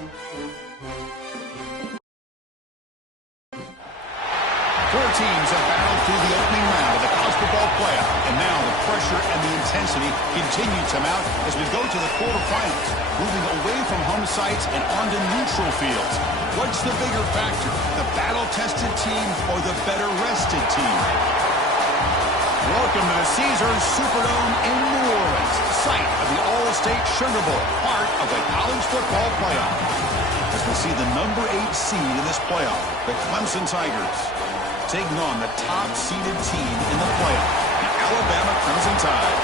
Four teams have battled through the opening round of the college football playoff, and now the pressure and the intensity continue to mount as we go to the quarterfinals, moving away from home sites and onto neutral fields. What's the bigger factor, the battle-tested team or the better-rested team? Welcome to the Caesars Superdome in New Orleans, site of the All-State Sugar Bowl, part of the college football playoff. As we see the number 8 seed in this playoff, the Clemson Tigers, taking on the top-seeded team in the playoff, the Alabama Crimson Tide.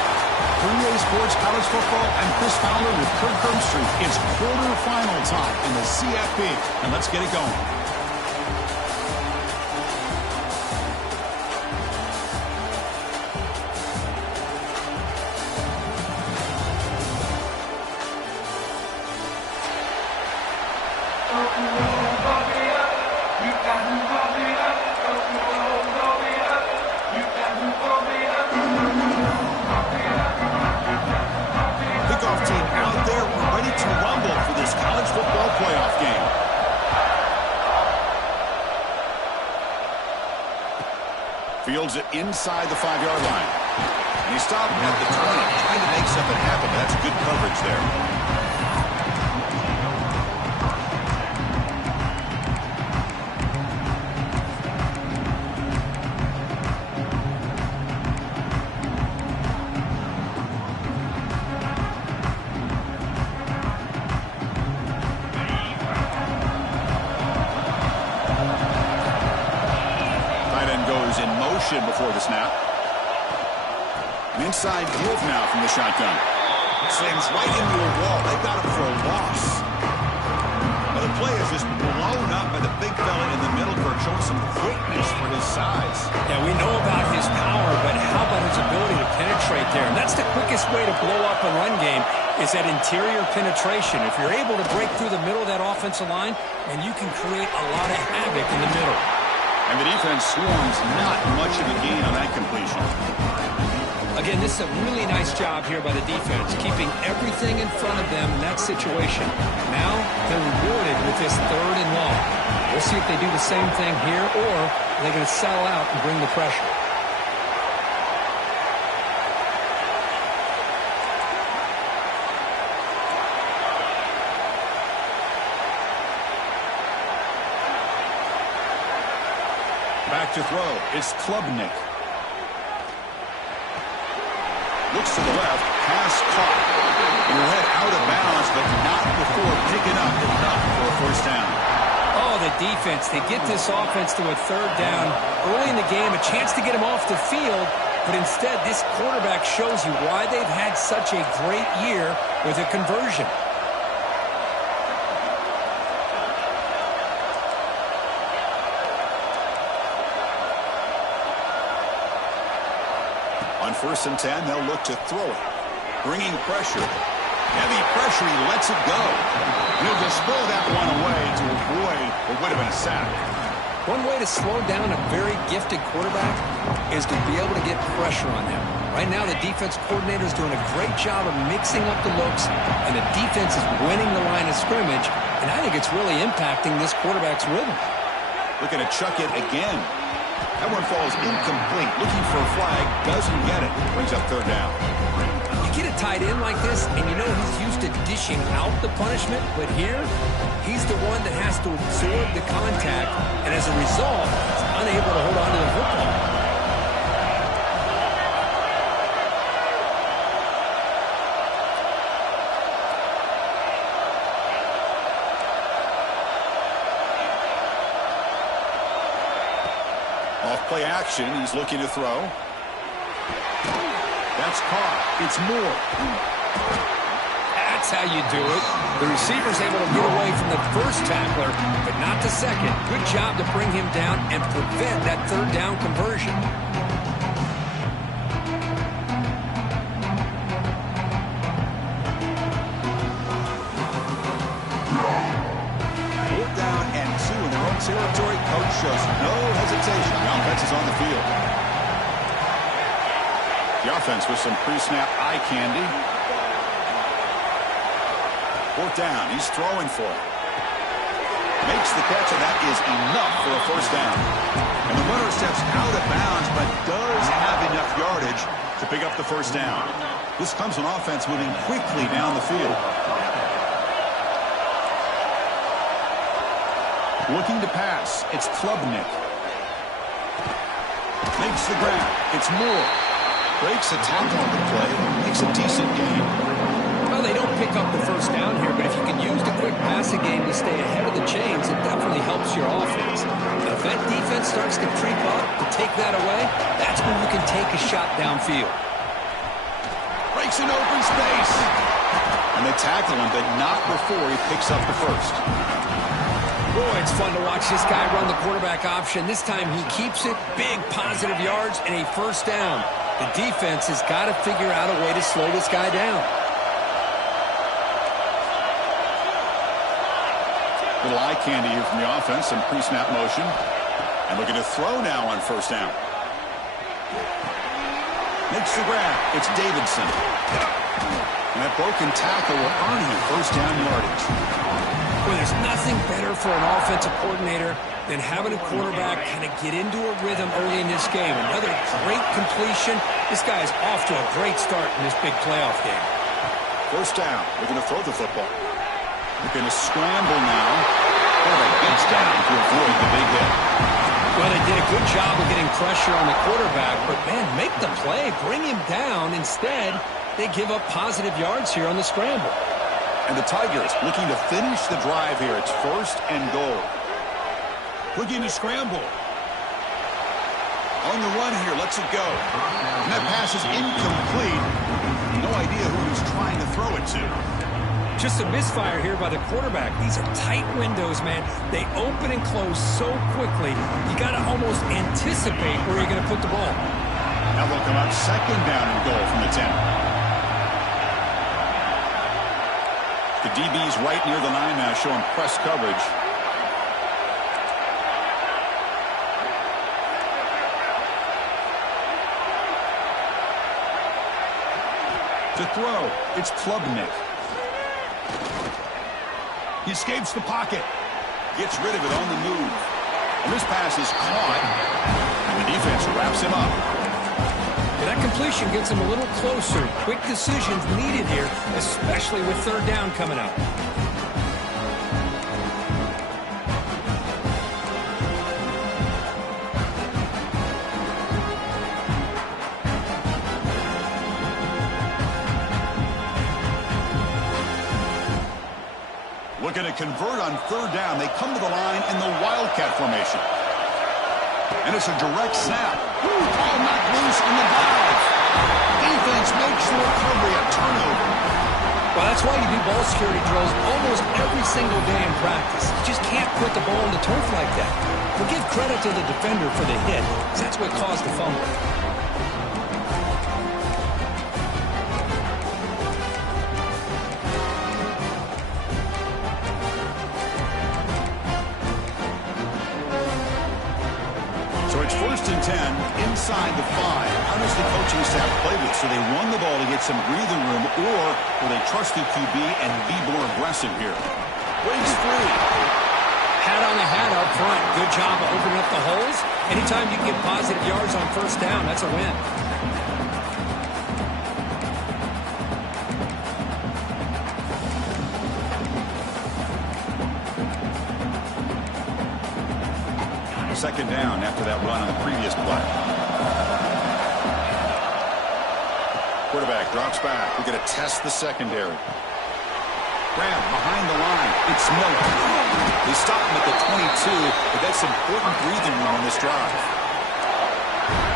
For EA Sports College Football, I'm Chris Fowler with Kirk Herbstreit. It's quarterfinal time in the CFB, and let's get it going. Fields it inside the 5-yard line. And he stopped at the 20, trying to make something happen. That's good coverage there. Before the snap. An inside give now from the shotgun. Slams right into a wall. They got him for a loss. Now the play is just blown up by the big fella in the middle, Kirk, showing some quickness for his size. Yeah, we know about his power, but how about his ability to penetrate there? And that's the quickest way to blow up a run game, is that interior penetration. If you're able to break through the middle of that offensive line, and you can create a lot of havoc in the middle. And the defense swarms, not much of a gain on that completion. Again, this is a really nice job here by the defense, keeping everything in front of them in that situation. Now they're rewarded with this 3rd and long. We'll see if they do the same thing here, or they're going to settle out and bring the pressure. Back to throw. It's Klubnik. Looks to the left. Pass caught. He will head out of bounds, but not before picking up enough for a first down. Oh, the defense. They get this offense to a 3rd down early in the game, a chance to get him off the field, but instead this quarterback shows you why they've had such a great year with a conversion. On 1st and 10, they'll look to throw it. Bringing pressure. Heavy pressure, he lets it go. And he'll just throw that one away to avoid what would have been a sack. One way to slow down a very gifted quarterback is to be able to get pressure on him. Right now, the defense coordinator is doing a great job of mixing up the looks, and the defense is winning the line of scrimmage, and I think it's really impacting this quarterback's rhythm. Looking to chuck it again. That one falls incomplete. Looking for a flag, doesn't get it. Brings up 3rd down. You get a tight end like this, and you know he's used to dishing out the punishment, but here, he's the one that has to absorb the contact, and as a result, he's unable to hold on to the football. Play action. He's looking to throw. That's caught. It's Moore. That's how you do it. The receiver's able to get away from the first tackler, but not the second. Good job to bring him down and prevent that 3rd down conversion. Territory. Coach shows no hesitation. The offense is on the field. The offense with some pre-snap eye candy. 4th down. He's throwing for it. Makes the catch, and that is enough for a first down. And the runner steps out of bounds, but does have enough yardage to pick up the first down. This comes an offense moving quickly down the field. Looking to pass, it's Klubnik. Makes the grab, it's Moore. Breaks a tackle on the play, makes a decent gain. Well, they don't pick up the first down here, but if you can use the quick passing game to stay ahead of the chains, it definitely helps your offense. But if that defense starts to creep up to take that away, that's when you can take a shot downfield. Breaks an open space. And they tackle him, but not before he picks up the first. Boy, it's fun to watch this guy run the quarterback option. This time he keeps it, big positive yards, and a first down. The defense has got to figure out a way to slow this guy down. Little eye candy here from the offense, some pre-snap motion. And looking to throw now on first down. Makes the grab. It's Davidson. And that broken tackle will earn him first down yardage. Well, there's nothing better for an offensive coordinator than having a quarterback kind of get into a rhythm early in this game. Another great completion. This guy is off to a great start in this big playoff game. First down. They're going to throw the football. They're going to scramble now. Quarterback gets down to avoid the big hit. Well, they did a good job of getting pressure on the quarterback, but, man, make the play. Bring him down. Instead, they give up positive yards here on the scramble. And the Tigers looking to finish the drive here. It's first and goal. Looking to scramble. On the run here, lets it go. And that pass is incomplete. No idea who he's trying to throw it to. Just a misfire here by the quarterback. These are tight windows, man. They open and close so quickly. You got to almost anticipate where you're going to put the ball. Now they'll come out second down and goal from the 10. The DB's right near the line now, showing press coverage. To throw, it's Klubnik. He escapes the pocket. Gets rid of it on the move. And this pass is caught. And the defense wraps him up. That completion gets him a little closer. Quick decisions needed here, especially with third down coming up. Looking to convert on third down. They come to the line in the Wildcat formation. And it's a direct snap. Ball knocked loose on the dive. Defense makes the recovery a turnover. Well, that's why you do ball security drills almost every single day in practice. You just can't put the ball on the turf like that. But give credit to the defender for the hit, because that's what caused the fumble. So it's first and 10 inside the 5. How does the coaching staff play this? So they run the ball to get some breathing room, or will they trust the QB and be more aggressive here? Breaks free. Hat on the hat up front. Good job of opening up the holes. Anytime you can get positive yards on first down, that's a win. Second down after that run on the previous play. Quarterback drops back. We're going to test the secondary. Grab behind the line. It's Miller. They stop him at the 22, but that's important breathing room on this drive.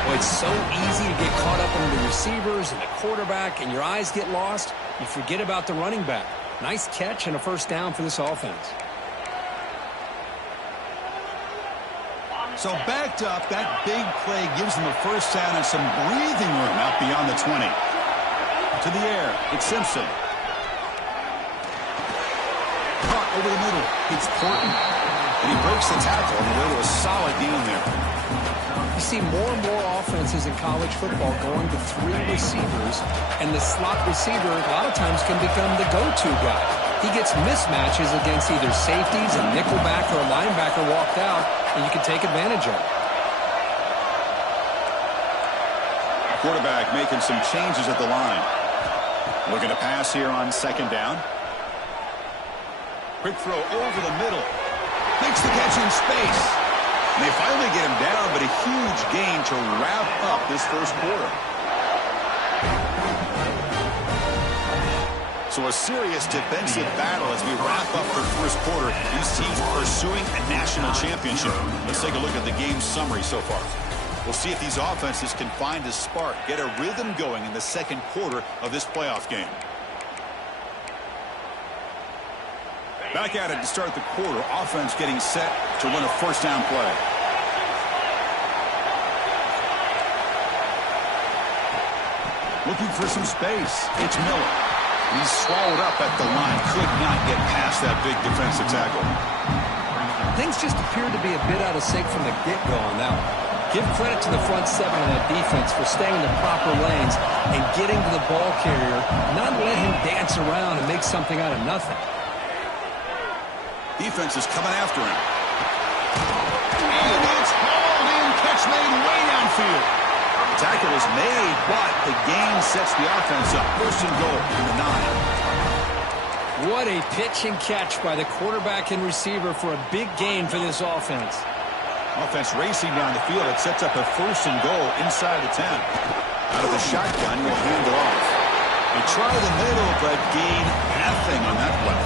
Well, it's so easy to get caught up in the receivers and the quarterback, and your eyes get lost. You forget about the running back. Nice catch and a first down for this offense. So backed up, that big play gives them a first down and some breathing room out beyond the 20. To the air, it's Simpson. Caught over the middle, it's Porton. And he breaks the tackle on the way to a solid gain there. You see more and more offenses in college football going to 3 receivers, and the slot receiver a lot of times can become the go-to guy. He gets mismatches against either safeties, a nickelback, or a linebacker walked out, and you can take advantage of it. Quarterback making some changes at the line. Looking to pass here on second down. Quick throw over the middle. Makes the catch in space. And they finally get him down, but a huge gain to wrap up this first quarter. So a serious defensive battle as we wrap up the first quarter. These teams pursuing a national championship. Let's take a look at the game summary so far. We'll see if these offenses can find a spark, get a rhythm going in the second quarter of this playoff game. Back at it to start the quarter. Offense getting set to run a first down play. Looking for some space. It's Miller. He's swallowed up at the line. Could not get past that big defensive tackle. Things just appeared to be a bit out of sync from the get-go on that one. Give credit to the front seven of that defense for staying in the proper lanes and getting to the ball carrier, not let him dance around and make something out of nothing. Defense is coming after him. And it's hauled in. Catch made way downfield. The tackle is made, but the gain sets the offense up. First and goal from the 9. What a pitch and catch by the quarterback and receiver for a big gain for this offense. Offense racing down the field. It sets up a first and goal inside the 10. Out of the shotgun, he'll hand it off. They try the middle, but gain nothing on that play.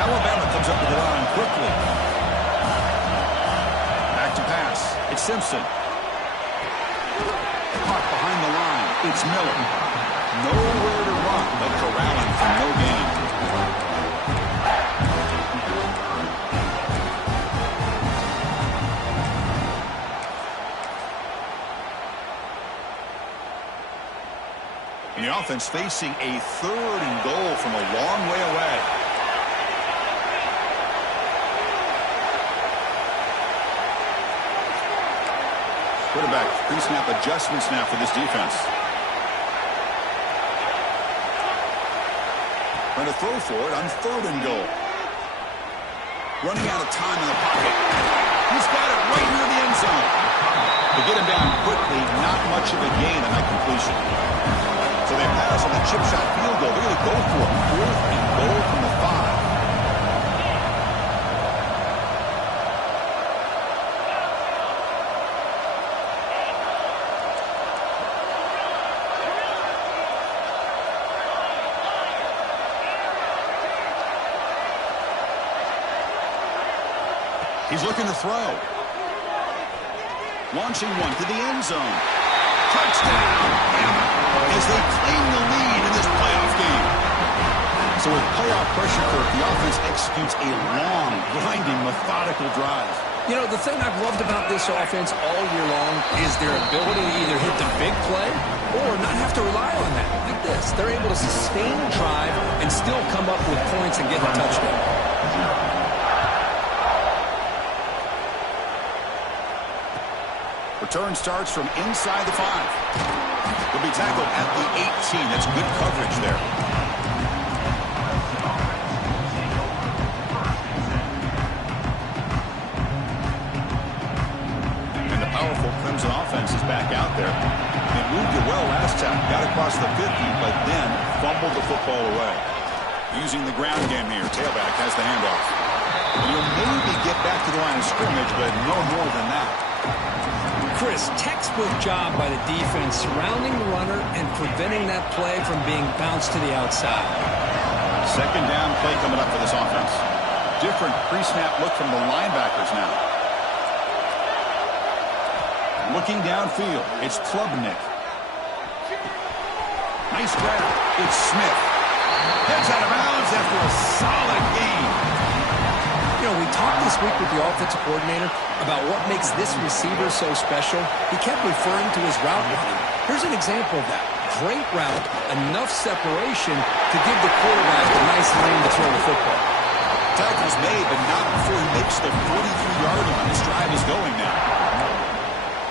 Alabama comes up with the line quickly. Back to pass. It's Simpson. Caught behind the line. It's Miller. Nowhere to run, but corralling for no gain. And the offense facing a third and goal from a long way away. Quarterback pre-snap adjustments now for this defense. Trying to throw for it on third and goal. Running out of time in the pocket. He's got it right near the end zone. To get him down quickly, not much of a gain on that completion. So they pass on the chip shot field goal. They're going to go for it. Fourth and goal from the 5. He's looking to throw. Launching one to the end zone. Touchdown! As they claim the lead in this playoff game. So with playoff pressure curve, the offense executes a long, grinding, methodical drive. You know, the thing I've loved about this offense all year long is their ability to either hit the big play or not have to rely on that. Like this. They're able to sustain a drive and still come up with points and get a touchdown. Return starts from inside the 5. Will be tackled at the 18. That's good coverage there. And the powerful Clemson offense is back out there. They moved it well last time. Got across the 50, but then fumbled the football away. Using the ground game here. Tailback has the handoff. And you'll maybe get back to the line of scrimmage, but no more than that. Chris, textbook job by the defense surrounding the runner and preventing that play from being bounced to the outside. Second down play coming up for this offense. Different pre-snap look from the linebackers now. Looking downfield, it's Klubnik. Nice grab. It's Smith. Heads out of bounds after a solid gain. You know, we talked this week with the offensive coordinator about what makes this receiver so special. He kept referring to his route running. Here's an example of that. Great route, enough separation to give the quarterback a nice lane to throw the football. Tackle's made, but not before he makes the 43-yard line. This drive is going now.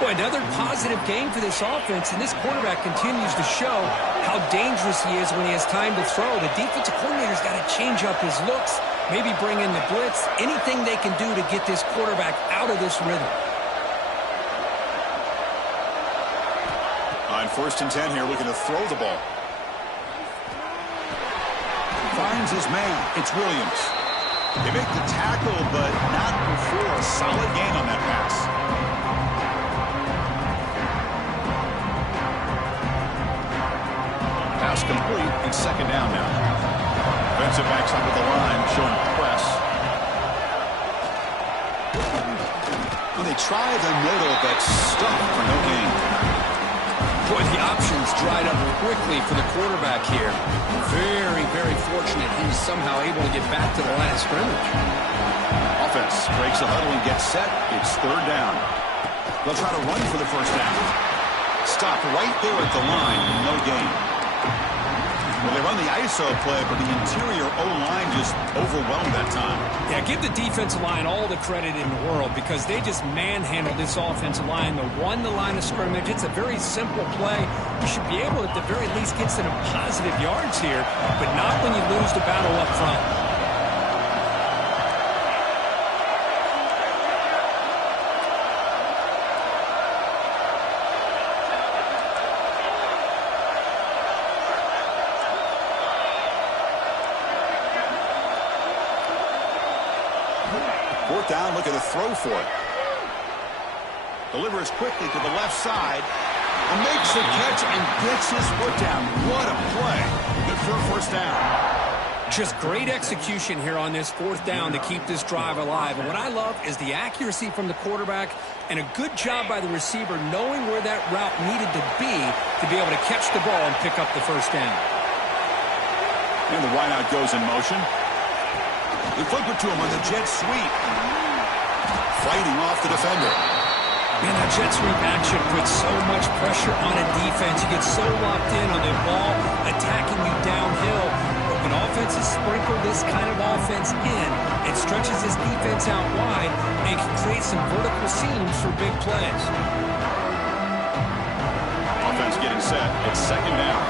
Boy, Boy, another positive game for this offense, and this quarterback continues to show how dangerous he is when he has time to throw. The defensive coordinator's got to change up his looks, maybe bring in the blitz, anything they can do to get this quarterback out of this rhythm. On 1st and 10 here, looking to throw the ball. Finds his man. It's Williams. They make the tackle, but not before a solid gain on that pass. Pass complete. It's 2nd down now. Defensive backs up at the line, showing press. When they try the middle, but stuck for no gain. Boy, the options dried up quickly for the quarterback here. Very, very fortunate he was somehow able to get back to the line of scrimmage. Offense breaks a huddle and gets set. It's 3rd down. They'll try to run for the 1st down. Stop right there at the line. No gain. Well, they run the ISO play, but the interior O-line just overwhelmed that time. Yeah, give the defensive line all the credit in the world because they just manhandled this offensive line. They won the line of scrimmage. It's a very simple play. You should be able to, at the very least, get some positive yards here, but not when you lose the battle up front. 4th down, looking to throw for it. Delivers quickly to the left side. And makes the catch and gets his foot down. What a play. Good for a 1st down. Just great execution here on this 4th down to keep this drive alive. And what I love is the accuracy from the quarterback and a good job by the receiver knowing where that route needed to be able to catch the ball and pick up the 1st down. And the wideout goes in motion. They flip it to him on the jet sweep. Fighting off the defender. Man, that jet sweep action puts so much pressure on a defense. You get so locked in on the ball attacking you downhill. But when offenses sprinkle this kind of offense in, it stretches this defense out wide and can create some vertical seams for big plays. Offense getting set. It's 2nd down.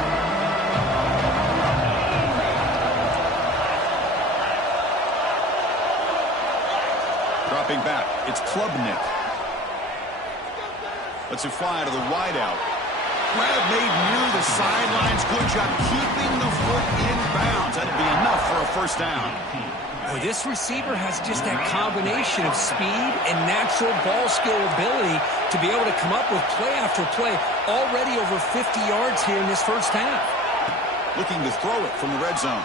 Dropping back. It's Klubnik. Lets it fly to the wideout. Grab made near the sidelines. Good job keeping the foot in bounds. That'll be enough for a 1st down. Boy, this receiver has just that combination of speed and natural ball skill ability to be able to come up with play after play. Already over 50 yards here in this 1st half. Looking to throw it from the red zone.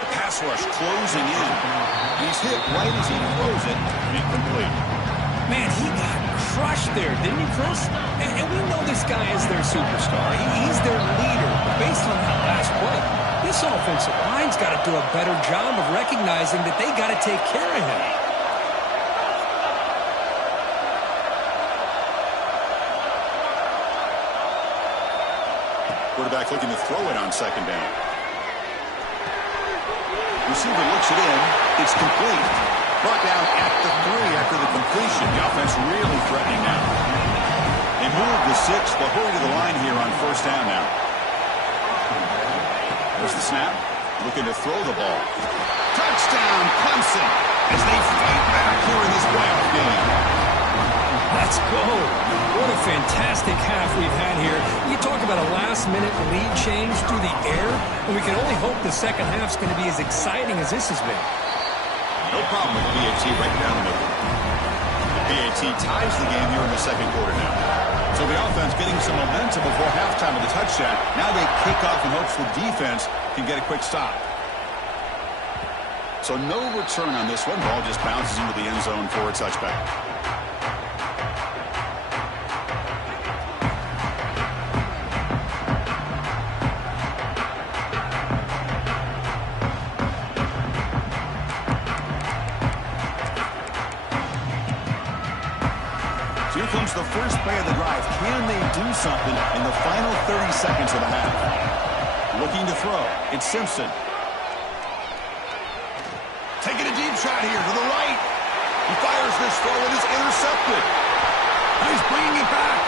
The pass rush closing in. He's hit right as he throws it. Incomplete. Man, he got crushed there, didn't he, Chris? And we know this guy is their superstar. He's their leader. But based on that last play, this offensive line's got to do a better job of recognizing that they got to take care of him. Quarterback looking to throw it on 2nd down. Receiver looks it in. It's complete. Brought down at the 3 after the completion. The offense really threatening now. They move the 6. They'll hurry to the line here on 1st down now. There's the snap. Looking to throw the ball. Touchdown, Clemson, as they fight back here in this playoff game. Let's go. What a fantastic half we've had here. You talk about a last-minute lead change through the air, and we can only hope the 2nd half's going to be as exciting as this has been. No problem with the BAT right down the middle. The BAT ties the game here in the 2nd quarter now. So the offense getting some momentum before halftime with the touchdown. Now they kick off in hopes the defense can get a quick stop. So no return on this one. Ball just bounces into the end zone for a touchback. Here comes the first play of the drive. Can they do something in the final 30 seconds of the half? Looking to throw. It's Simpson. Taking a deep shot here to the right. He fires this throw. It is intercepted. He's bringing it back.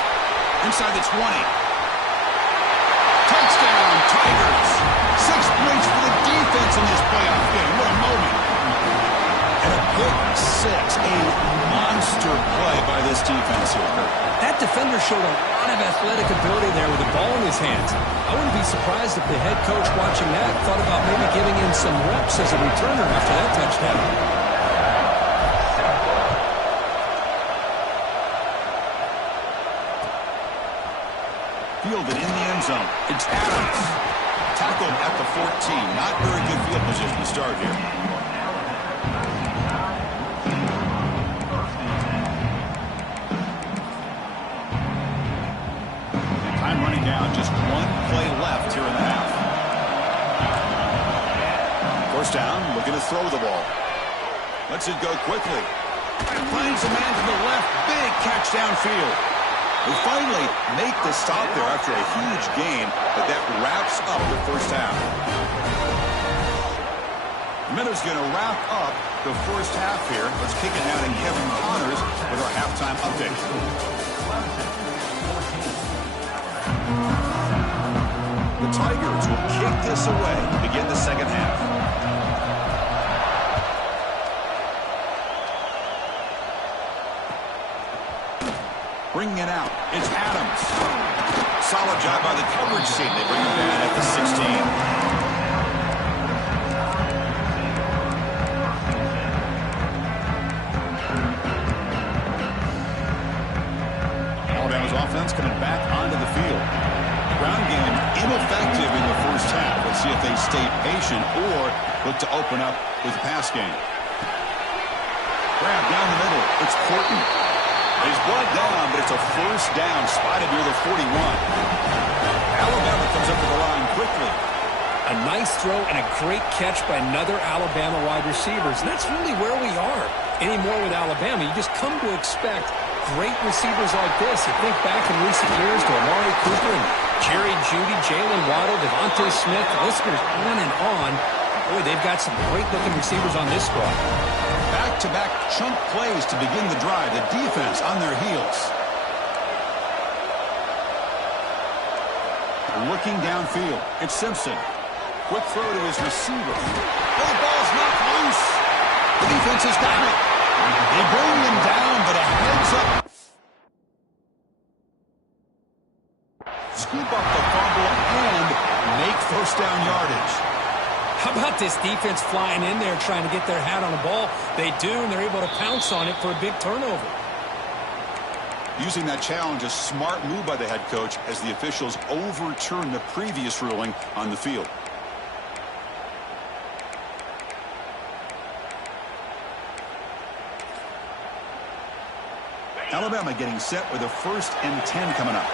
Inside the 20. Touchdown, Tigers. 6 points for the defense in this playoff game. What a moment. And a pick six. A monster play by this defense here. That defender showed a lot of athletic ability there with the ball in his hands. I wouldn't be surprised if the head coach watching that thought about maybe giving him some reps as a returner after that touchdown. Fielded in the end zone. It's Adams. Tackled at the 14. Not very good field position to start here. Time running down. Just one play left here in the half. First down. Looking to throw the ball. Lets it go quickly. Finds a man to the left. Big catch downfield. We finally make the stop there after a huge gain, but that wraps up the first half. Miller's going to wrap up the first half here. Let's kick it out in Kevin Connors with our halftime update. The Tigers will kick this away to begin the second half. Bringing it out. It's Adams. Solid job by the coverage team. They bring him down at the 16. Alabama's offense coming back onto the field. Ground game ineffective in the first half. Let's see if they stay patient or look to open up with the pass game. Grab down the middle. It's Porton. He's brought down, but it's a first down spotted near the 41. Alabama comes up to the line quickly. A nice throw and a great catch by another Alabama wide receivers. And that's really where we are anymore with Alabama. You just come to expect great receivers like this. You think back in recent years to Amari Cooper and Jerry Jeudy, Jalen Waddle, Devontae Smith. The list goes on and on. Boy, they've got some great-looking receivers on this squad. Back-to-back chunk plays to begin the drive. The defense on their heels. Looking downfield. It's Simpson. Quick throw to his receiver. Oh, the ball's knocked loose. The defense has got it. They bring him down, but a heads-up. Scoop up the fumble and make first down yardage. How about this defense flying in there trying to get their hat on the ball? They do, and they're able to pounce on it for a big turnover. Using that challenge, a smart move by the head coach as the officials overturn the previous ruling on the field. Alabama getting set with a 1st and 10 coming up.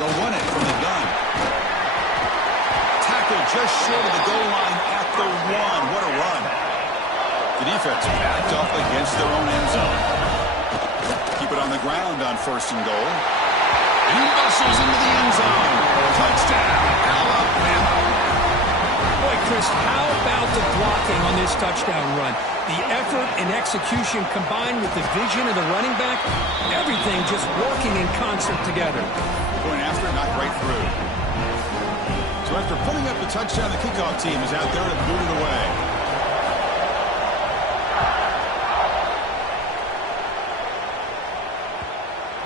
They'll run it from the gun. Just short of the goal line at the 1. What a run. The defense backed up against their own end zone. Keep it on the ground on 1st and goal. And he muscles into the end zone. Touchdown, Alabama. Boy, Chris, how about the blocking on this touchdown run? The effort and execution combined with the vision of the running back, everything just working in concert together. Going after it, not right through. So after putting up the touchdown, the kickoff team is out there to boot it away.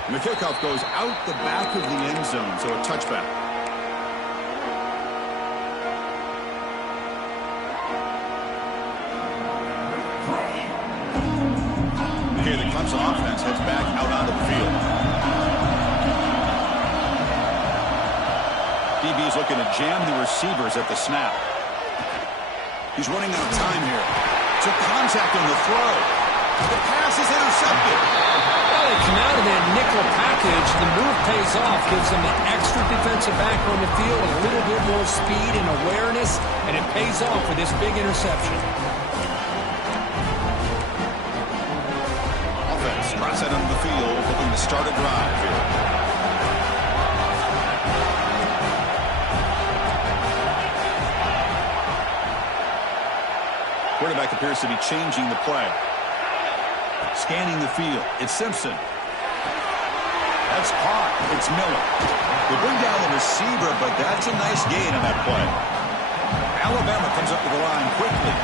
And the kickoff goes out the back of the end zone, so a touchback. Okay, the Clemson offense heads back out onto the field. DB's looking to jam the receivers at the snap. He's running out of time here. Took contact on the throw. The pass is intercepted. Well, they come out of that nickel package. The move pays off. Gives them an extra defensive back on the field, a little bit more speed and awareness, and it pays off with this big interception. Offense drops out onto the field, looking to start a drive here. Quarterback appears to be changing the play. Scanning the field, it's Simpson. That's caught. It's Miller. They bring down the receiver, but that's a nice gain on that play. Alabama comes up to the line quickly.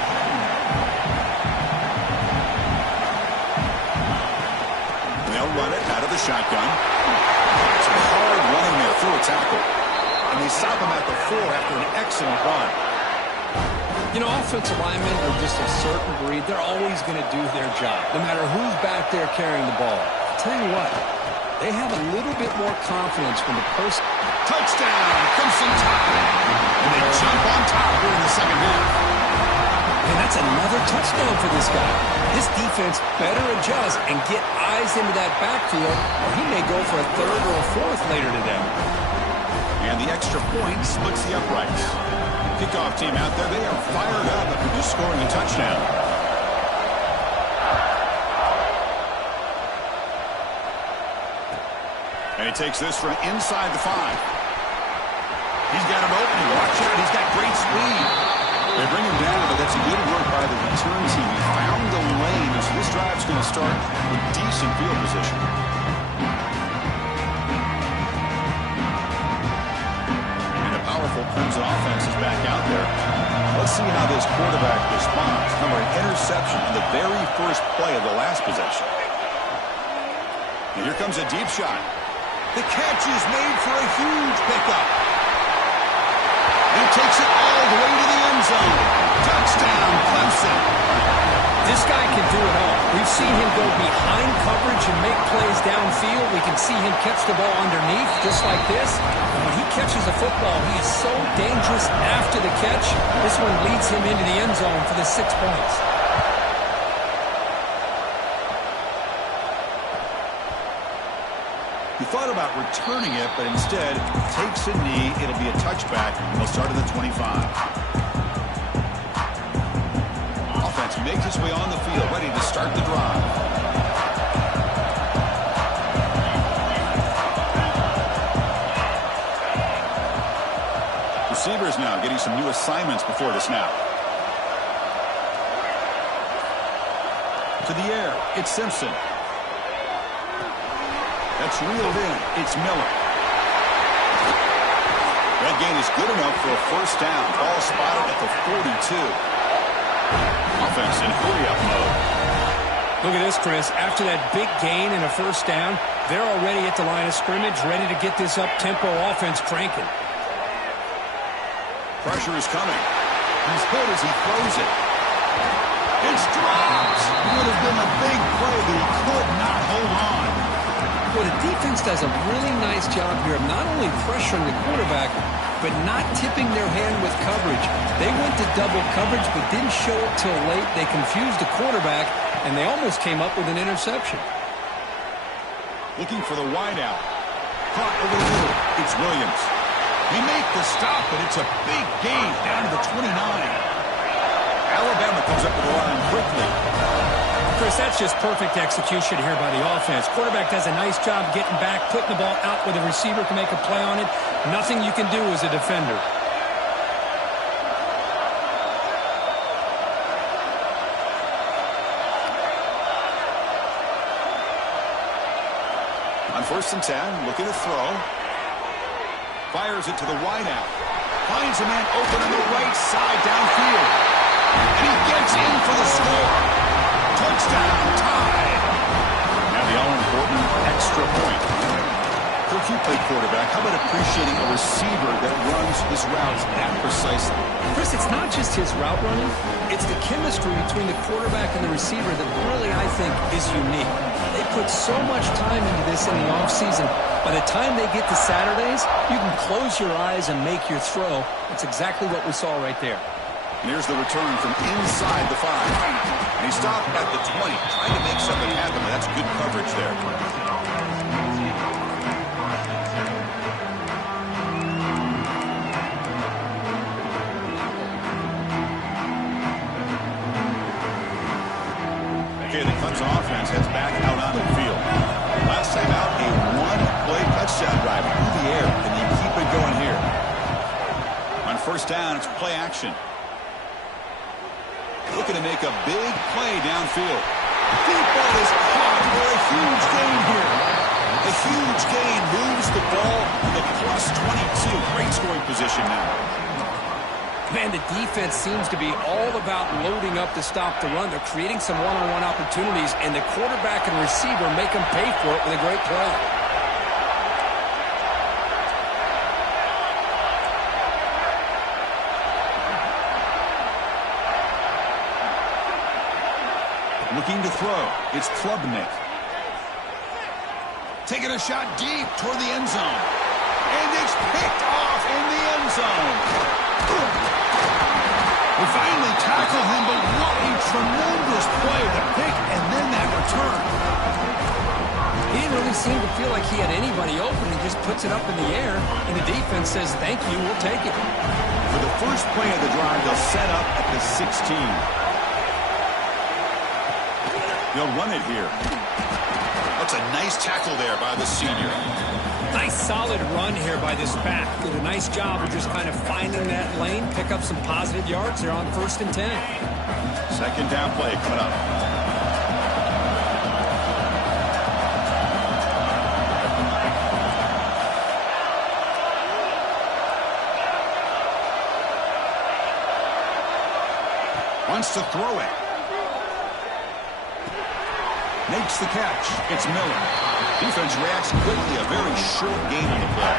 They'll run it out of the shotgun. It's hard running there through a tackle. And they stop him at the 4 after an excellent run. You know, offensive linemen are just a certain breed. They're always going to do their job, no matter who's back there carrying the ball. I'll tell you what, they have a little bit more confidence when the person... Touchdown, Crimson Tide. And they jump on top here in the second half. And that's another touchdown for this guy. This defense better adjust and get eyes into that backfield, or he may go for a third or a fourth later today. And the extra point splits the uprights. Kickoff team out there, they are fired up after just scoring a touchdown. And he takes this from inside the 5. He's got him open. Watch out, he's got great speed. They bring him down, but that's a good work by the return team. He found the lane, and so this drive's going to start with decent field position. Powerful Crimson offense is back out there. Let's see how this quarterback responds. Remember, an interception in the very first play of the last possession. And here comes a deep shot. The catch is made for a huge pickup. And he takes it all the way to the end zone. Touchdown, Clemson. This guy can do it all. We've seen him go behind coverage and make plays downfield. We can see him catch the ball underneath just like this. And when he catches a football, he is so dangerous after the catch. This one leads him into the end zone for the 6 points. He thought about returning it, but instead takes a knee. It'll be a touchback. He'll start at the 25. Makes his way on the field, ready to start the drive. Receivers now getting some new assignments before the snap. To the air, it's Simpson. That's reeled in. It's Miller. That gain is good enough for a first down. Ball spotted at the 42. Offense in hurry-up mode. Look at this, Chris. After that big gain and a first down, they're already at the line of scrimmage, ready to get this up-tempo offense cranking. Pressure is coming. He's hit as he throws it. It's dropped. It would have been a big play, but he could not hold on. Well, the defense does a really nice job here of not only pressuring the quarterback, but not tipping their hand with coverage. They went to double coverage, but didn't show it till late. They confused the quarterback, and they almost came up with an interception. Looking for the wideout. Caught over the middle. It's Williams. He made the stop, but it's a big gain down to the 29. Alabama comes up with the line quickly. Chris, that's just perfect execution here by the offense. Quarterback does a nice job getting back, putting the ball out where the receiver can make a play on it. Nothing you can do as a defender. On 1st and 10, looking to throw. Fires it to the wideout. Finds a man open on the right side downfield. And he gets in for the score. Touchdown, Tide. Now the all-important extra point. Coach, you play quarterback. How about appreciating a receiver that runs his routes that precisely? Chris, it's not just his route running. It's the chemistry between the quarterback and the receiver that really, I think, is unique. They put so much time into this in the offseason. By the time they get to Saturdays, you can close your eyes and make your throw. That's exactly what we saw right there. And here's the return from inside the 5. And he stopped at the 20, trying to make something happen. And that's good coverage there. Okay, the Clemson offense heads back out on the field. Last time out, a one-play touchdown drive through the air. Can you keep it going here? On 1st down, it's play action. Looking to make a big play downfield. Deep ball is caught for a huge gain here. A huge gain moves the ball to the +22. Great scoring position now. Man, the defense seems to be all about loading up to stop the run. They're creating some one-on-one opportunities, and the quarterback and receiver make them pay for it with a great play. Looking to throw. It's Klubnik. Taking a shot deep toward the end zone. And it's picked off in the end zone. We finally tackle him, but what a tremendous play. The pick and then that return. He didn't really seem to feel like he had anybody open. He just puts it up in the air, and the defense says, thank you, we'll take it. For the first play of the drive, they'll set up at the 16. They'll run it here. That's a nice tackle there by the senior. Nice solid run here by this back. Did a nice job of just kind of finding that lane, pick up some positive yards. They're on 1st and 10. Second down play coming up. Wants to throw it. Makes the catch. It's Miller. Defense reacts quickly. A very short gain on the play.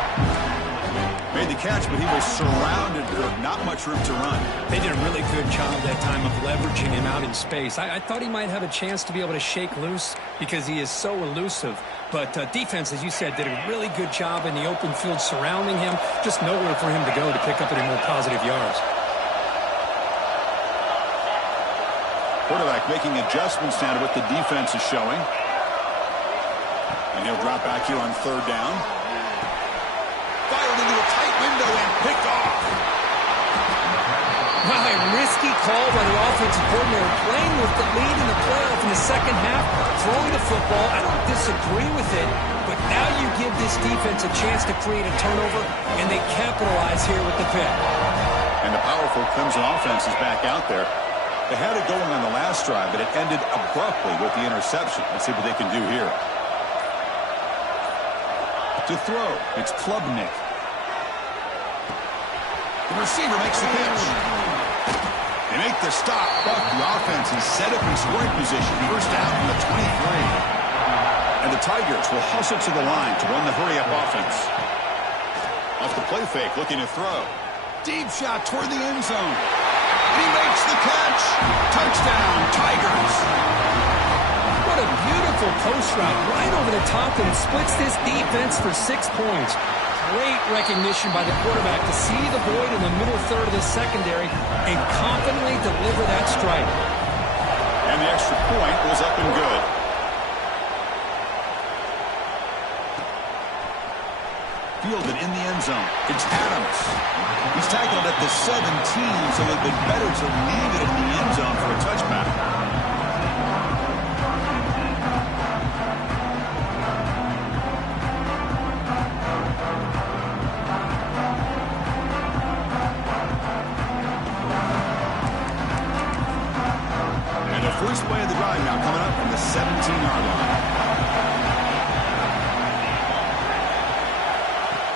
Made the catch, but he was surrounded with not much room to run. They did a really good job that time of leveraging him out in space. I thought he might have a chance to be able to shake loose because he is so elusive. But defense, as you said, did a really good job in the open field surrounding him. Just nowhere for him to go to pick up any more positive yards. Quarterback making adjustments now to what the defense is showing. And he'll drop back here on 3rd down. Fired into a tight window and picked off. Wow, a risky call by the offensive coordinator, playing with the lead in the playoff in the second half, throwing the football. I don't disagree with it, but now you give this defense a chance to create a turnover, and they capitalize here with the pick. And the powerful Clemson offense is back out there. They had it going on the last drive, but it ended abruptly with the interception. Let's see what they can do here. To throw, it's Klubnik. The receiver makes the catch. They make the stop, but the offense is set up in scoring position. 1st down from the 23. And the Tigers will hustle to the line to run the hurry-up offense. Off the play fake, looking to throw. Deep shot toward the end zone. He makes the catch. Touchdown, Tigers. What a beautiful post route right over the top, and it splits this defense for 6 points. Great recognition by the quarterback to see the void in the middle third of the secondary and confidently deliver that strike. And the extra point was up and good. Fielded in the end zone. It's Adams. He's tackled at the 17, so it would have been better to leave it in the end zone for a touchback. And the first play of the drive now coming up from the 17-yard line.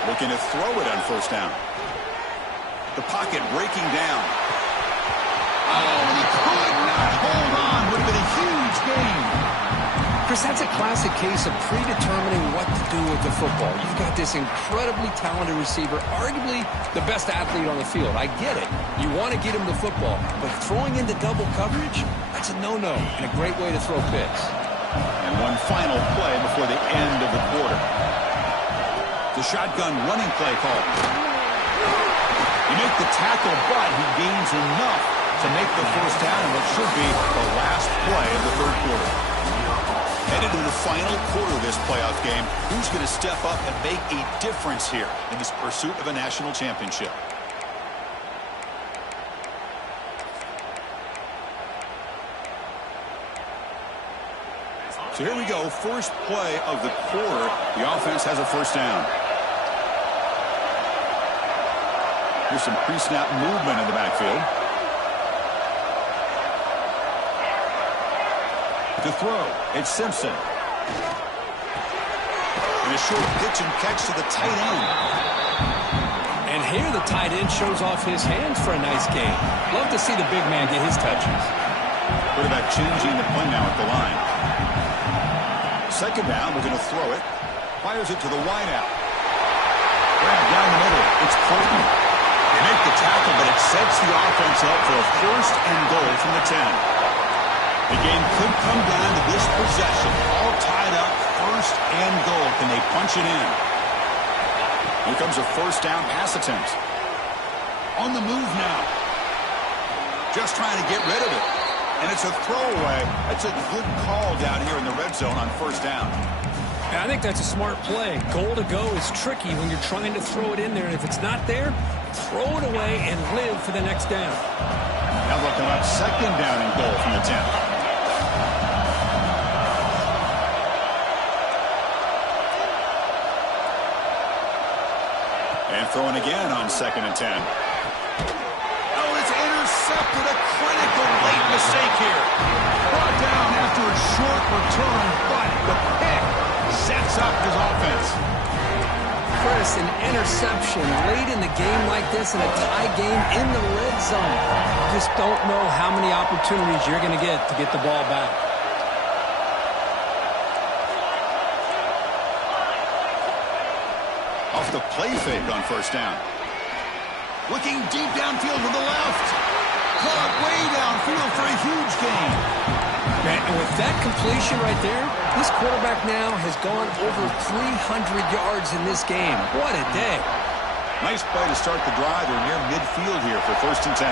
Looking to throw it on 1st down. The pocket breaking down. Oh, he could not hold on. Would have been a huge gain. Chris, that's a classic case of predetermining what to do with the football. You've got this incredibly talented receiver, arguably the best athlete on the field. I get it. You want to get him the football, but throwing into double coverage, that's a no-no and a great way to throw picks. And one final play before the end of the quarter. The shotgun running play call. He makes the tackle, but he gains enough to make the 1st down in what should be the last play of the 3rd quarter. Headed to the final quarter of this playoff game, who's going to step up and make a difference here in this pursuit of a national championship? So here we go, first play of the quarter. The offense has a 1st down. Here's some pre-snap movement in the backfield. To throw, it's Simpson. And a short pitch and catch to the tight end. And here the tight end shows off his hands for a nice game. Love to see the big man get his touches. Quarterback changing the play now at the line. Second down, we're going to throw it. Fires it to the wideout. Grab down the middle. It's Portman. They make the tackle, but it sets the offense up for a first and goal from the 10. The game could come down to this possession. All tied up, first and goal. Can they punch it in? Here comes a first down pass attempt. On the move now. Just trying to get rid of it. And it's a throwaway. That's a good call down here in the red zone on first down. I think that's a smart play. Goal to go is tricky when you're trying to throw it in there. And if it's not there, throw it away and live for the next down. Now looking up second down and goal from the 10. And throwing again on second and 10. Oh, it's intercepted. A critical late mistake here. Brought down after a short return, but the pick sets up his offense. Chris, an interception late in the game like this in a tie game in the red zone. You just don't know how many opportunities you're going to get the ball back. Off the play fake on first down. Looking deep downfield to the left. Caught way downfield for a huge gain. And with that completion right there, this quarterback now has gone over 300 yards in this game. What a day. Nice play to start the drive. They're near midfield here for first and 10.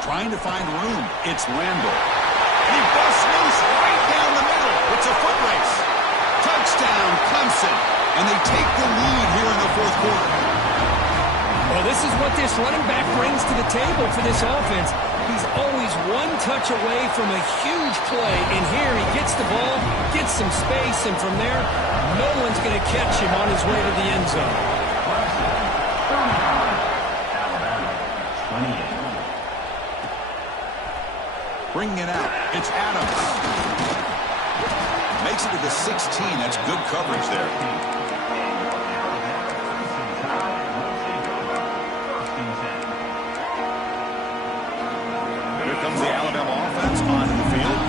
Trying to find room. It's Randall. And he busts loose right down the middle. It's a foot race. Touchdown, Clemson. And they take the lead here in the fourth quarter. Well, this is what this running back brings to the table for this offense. He's always one touch away from a huge play. And here he gets the ball, gets some space, and from there, no one's going to catch him on his way to the end zone. Bringing it out. It's Adams. Makes it to the 16. That's good coverage there. Here comes the Alabama offense onto the field.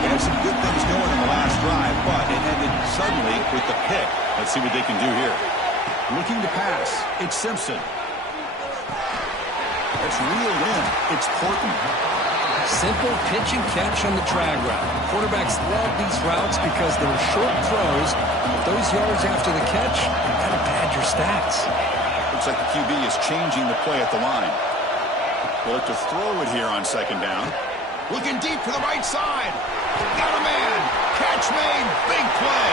They had some good things going in the last drive, but it ended suddenly with the pick. Let's see what they can do here. Looking to pass. It's Simpson. It's reeled in. It's Portman. Simple pitch and catch on the drag route. Quarterbacks love these routes because they're short throws. Those yards after the catch kind of pad your stats. Looks like the QB is changing the play at the line. They look to throw it here on second down. Looking deep for the right side. Got a man. Catch made. Big play.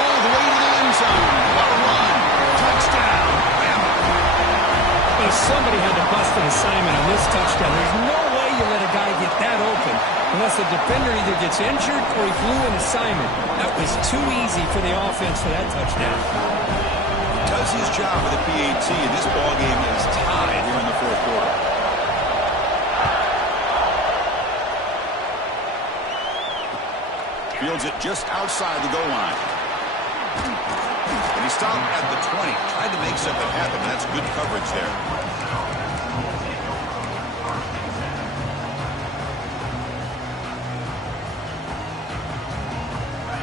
All the way to the end zone. What a run. Touchdown. Bama. Well, somebody had to bust an assignment on this touchdown. There's no way you let a guy get that open unless the defender either gets injured or he blew an assignment. That was too easy for the offense for that touchdown. Does his job with the PAT, and this ballgame is tied here in the fourth quarter. Fields it just outside the goal line. And he stopped at the 20. Tried to make something happen. That's good coverage there.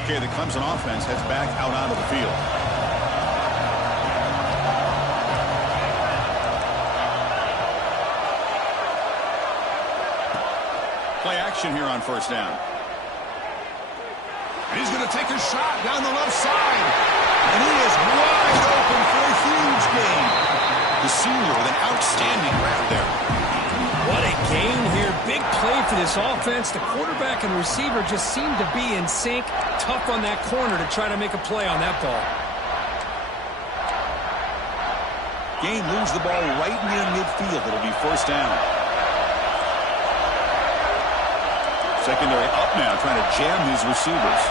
Okay, the Clemson offense heads back out onto the field. Play action here on first down. And he's going to take a shot down the left side. And he is wide open for a huge gain. The senior with an outstanding grab there. What a gain here. Big play for this offense. The quarterback and receiver just seem to be in sync. Tough on that corner to try to make a play on that ball. Gain moves the ball right near midfield. It'll be first down. Secondary up now, trying to jam these receivers.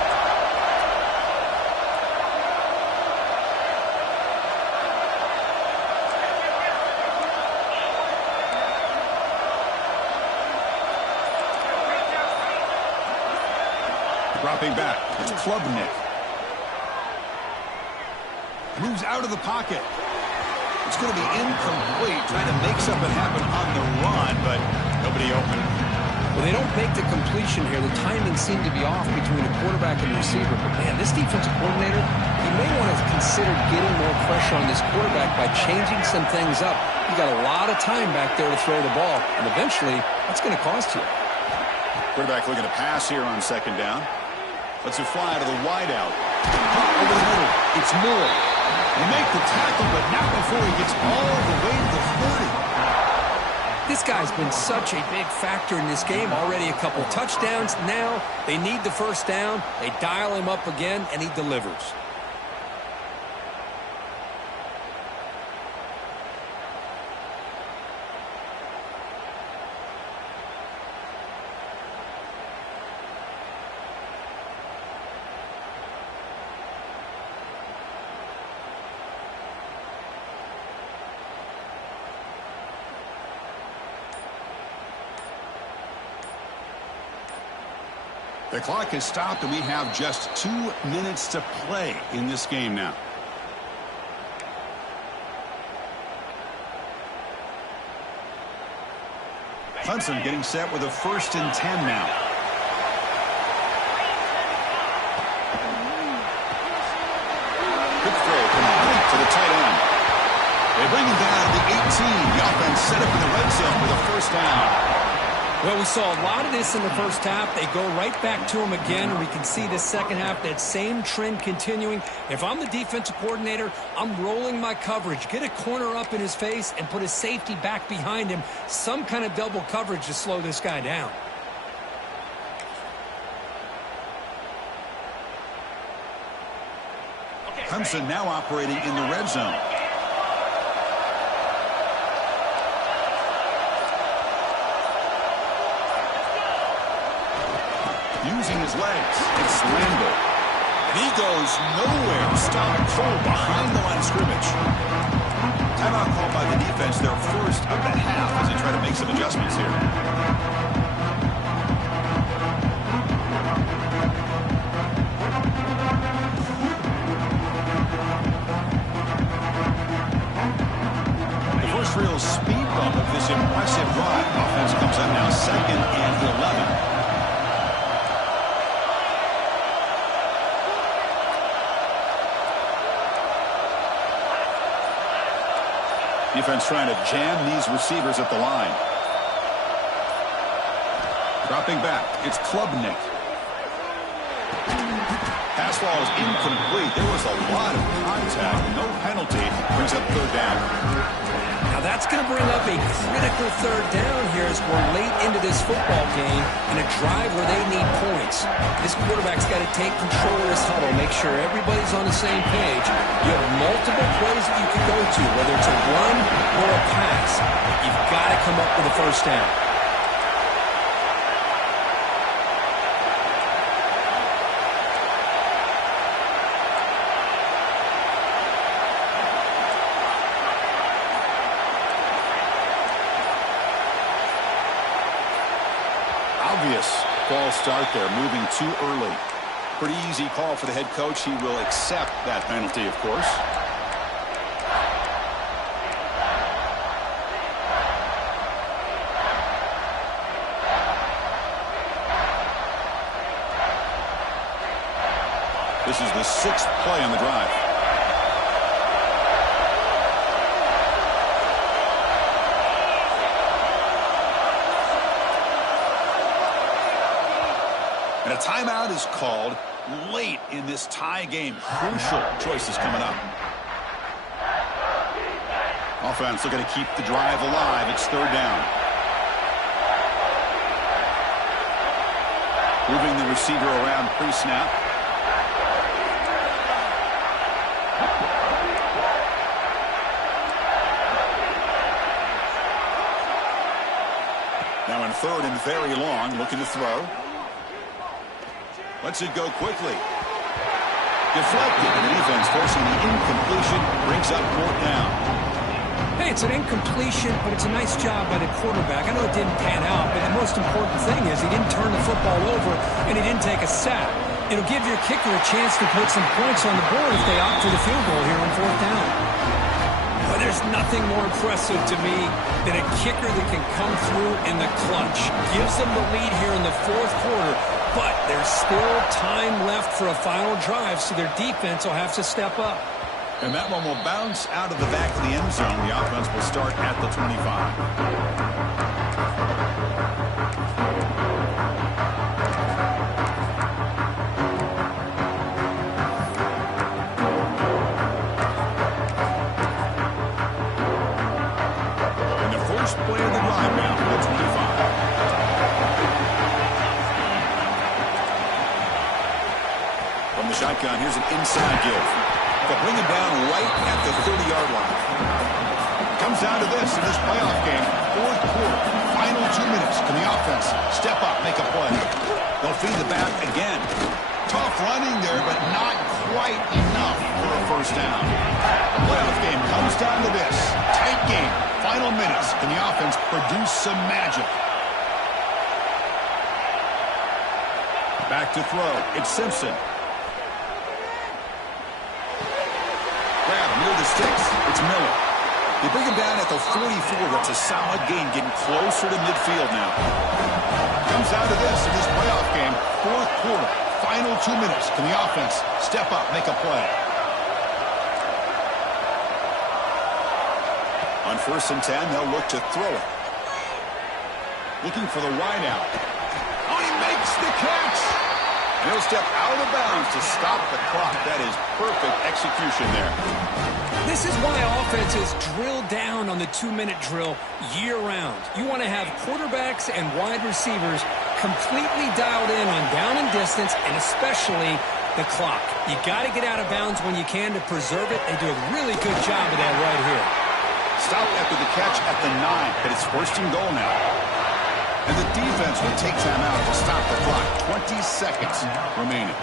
Dropping back, it's Klubnik. Moves out of the pocket. It's going to be incomplete, trying to make something happen on the run, but nobody open. Well, they don't make the completion here. The timing seemed to be off between the quarterback and the receiver. But, man, this defensive coordinator, he may want to consider getting more pressure on this quarterback by changing some things up. You got a lot of time back there to throw the ball, and eventually that's going to cost you. Quarterback looking to pass here on second down. Lets it fly to the wideout. Over the middle, it's Miller. They make the tackle, but not before he gets all the way to the 30. This guy's been such a big factor in this game. Already a couple touchdowns. Now they need the first down. They dial him up again, and he delivers. The clock has stopped, and we have just 2 minutes to play in this game now. Hudson getting set with a 1st and 10 now. Quick throw complete to the tight end. They bring him down to the 18. The offense set up in the red zone with a 1st down. Well, we saw a lot of this in the first half. They go right back to him again, and we can see the second half, that same trend continuing. If I'm the defensive coordinator, I'm rolling my coverage. Get a corner up in his face and put a safety back behind him. Some kind of double coverage to slow this guy down. Clemson now operating in the red zone. Using his legs, it's Landell. And he goes nowhere. Stopped cold behind the line of scrimmage. Timeout called by the defense, their first of the half, as they try to make some adjustments here. The first real speed bump of this impressive run. Offense comes up now 2nd and 11. Defense trying to jam these receivers at the line. Dropping back, it's Klubnik. Pass ball is incomplete. There was a lot of contact. No penalty. Brings up 3rd down. Now that's going to bring up a critical 3rd down here as we're late into this football game in a drive where they need points. This quarterback's got to take control of this huddle, make sure everybody's on the same page. You have multiple plays that you can go to, whether it's a run or a pass. You've got to come up with a 1st down. Obvious false start there, moving too early. Pretty easy call for the head coach. He will accept that penalty, of course. This is the 6th play on the drive. And a timeout is called late in this tie game. Crucial choices coming up. Offense looking to keep the drive alive. It's 3rd down. Moving the receiver around pre-snap. Now in 3rd and very long, looking to throw. Lets it go quickly. Deflected, and the defense forcing the incompletion, brings up 4th down. Hey, it's an incompletion, but it's a nice job by the quarterback. I know it didn't pan out, but the most important thing is he didn't turn the football over and he didn't take a sack. It'll give your kicker a chance to put some points on the board if they opt for the field goal here on 4th down. But there's nothing more impressive to me than a kicker that can come through in the clutch. Gives them the lead here in the 4th quarter, but there's still time left for a final drive, so their defense will have to step up. And that one will bounce out of the back of the end zone. The offense will start at the 25. Shotgun. Here's an inside give. They'll bring him down right at the 30-yard line. Comes down to this in this playoff game. 4th quarter. Final 2 minutes. Can the offense step up, make a play? They'll feed the back again. Tough running there, but not quite enough for a first down. The playoff game comes down to this. Tight game. Final minutes. Can the offense produce some magic? Back to throw. It's Simpson. Near the sticks, it's Miller. They bring him down at the 44. That's a solid gain, getting closer to midfield now. Comes down to this in this playoff game. 4th quarter, final 2 minutes. Can the offense step up, make a play? On 1st and 10, they'll look to throw it. Looking for the wide out. Oh, he makes the catch! And he'll step out of bounds to stop the clock. That is perfect execution there. This is why offenses drill down on the 2-minute drill year-round. You want to have quarterbacks and wide receivers completely dialed in on down and distance, and especially the clock. You got to get out of bounds when you can to preserve it. They do a really good job of that right here. Stop after the catch at the 9, but it's 1st and goal now. And the defense will take time out to stop the clock. 20 seconds remaining.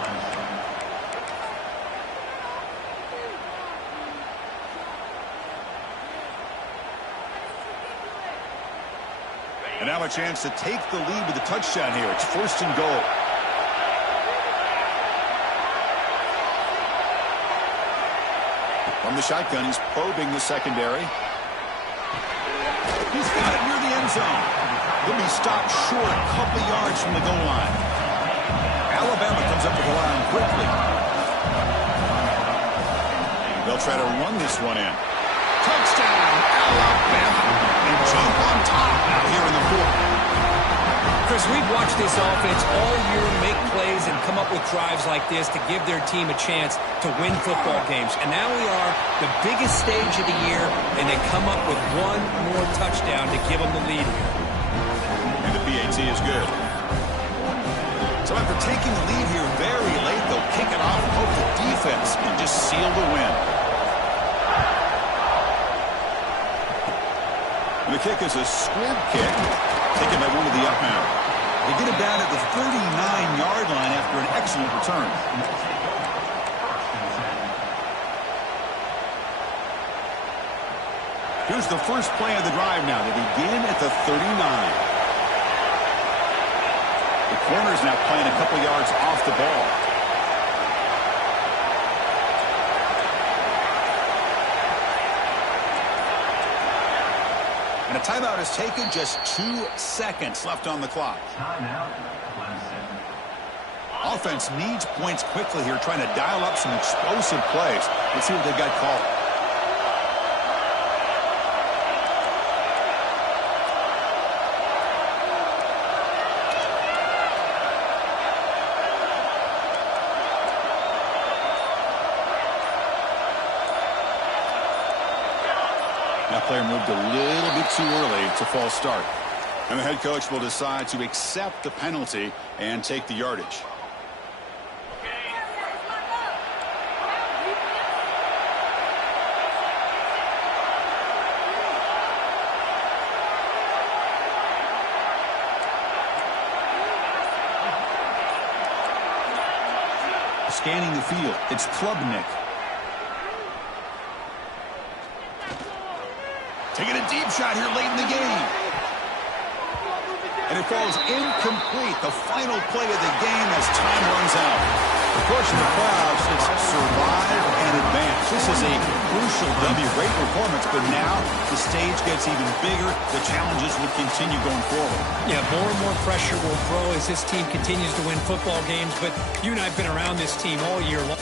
And now a chance to take the lead with a touchdown here. It's 1st and goal. From the shotgun, he's probing the secondary. He's got it near the end zone. He'll be stopped short a couple yards from the goal line. Alabama comes up to the line quickly. They'll try to run this one in. Touchdown, Alabama. And jump on top now here in the 4th. Chris, we've watched this offense all year make plays and come up with drives like this to give their team a chance to win football games. And now we are the biggest stage of the year, and they come up with one more touchdown to give them the lead here. And the PAT is good. So after taking the lead here very late, they'll kick it off and hope the defense can just seal the win. And the kick is a squib kick, taken by one of the up men. They get it down at the 39-yard line after an excellent return. Here's the first play of the drive now. They begin at the 39. The corner's now playing a couple yards off the ball. And a timeout is taken, just 2 seconds left on the clock. Offense needs points quickly here, trying to dial up some explosive plays. Let's see what they've got called. That player moved a little bit too early. It's a false start. And the head coach will decide to accept the penalty and take the yardage. Scanning the field, it's Klubnik. Taking a deep shot here late in the game. And it falls incomplete. The final play of the game as time runs out. Of course, in the playoffs, it's survive and advance. This is a crucial W. Great performance, but now the stage gets even bigger. The challenges will continue going forward. Yeah, more and more pressure will grow as this team continues to win football games. But you and I have been around this team all year long.